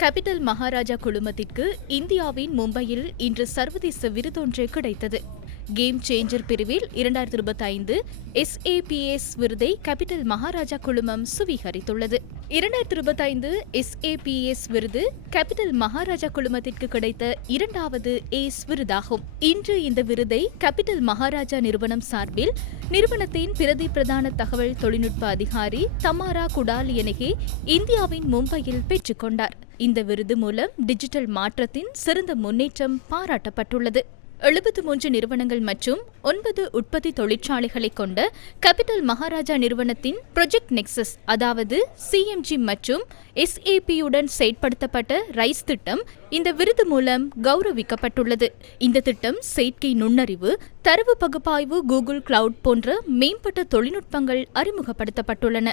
Capital Maharaja குழுமத்திற்கு இந்தியாவின் மும்பையில் இன்று சர்வதேச விருதொன்று கிடைத்தது. கேம் சேஞ்சர் பிரிவில் இரண்டாயிரத்தி இருபத்தி ஐந்து எஸ்ஏபிஎஸ் விருதை கேபிட்டல் மகாராஜா குழுமம் சுவீகரித்துள்ளது. இரண்டாயிரத்தி இருபத்தி ஐந்து எஸ்ஏபிஎஸ் விருது கேபிட்டல் மகாராஜா குழுமத்திற்கு கிடைத்த இரண்டாவது ஏஸ் விருதாகும். இன்று இந்த விருதை கேபிட்டல் மகாராஜா நிறுவனம் சார்பில் நிறுவனத்தின் பிரதி பிரதான தகவல் தொழில்நுட்ப அதிகாரி தமாரா குடாலியனகே இந்தியாவின் மும்பையில் பெற்றுக்கொண்டார். இந்த விருது மூலம் டிஜிட்டல் மாற்றத்தின் சிறந்த முன்னேற்றம் பாராட்டப்பட்டுள்ளது. எழுபத்து மூன்று நிறுவனங்கள் மற்றும் ஒன்பது உற்பத்தி தொழிற்சாலைகளை கொண்ட கேபிட்டல் மகாராஜா நிறுவனத்தின் ப்ரொஜெக்ட் நெக்சஸ் அதாவது சிஎம்ஜி மற்றும் எஸ்ஏபியுடன் செயற்படுத்தப்பட்ட ரைஸ் திட்டம் இந்த விருது மூலம் கௌரவிக்கப்பட்டுள்ளது. இந்த திட்டம் செயற்கை நுண்ணறிவு தரவு பகுப்பாய்வு கூகுள் கிளவுட் போன்ற மேம்பட்ட தொழில்நுட்பங்கள் அறிமுகப்படுத்தப்பட்டுள்ளன.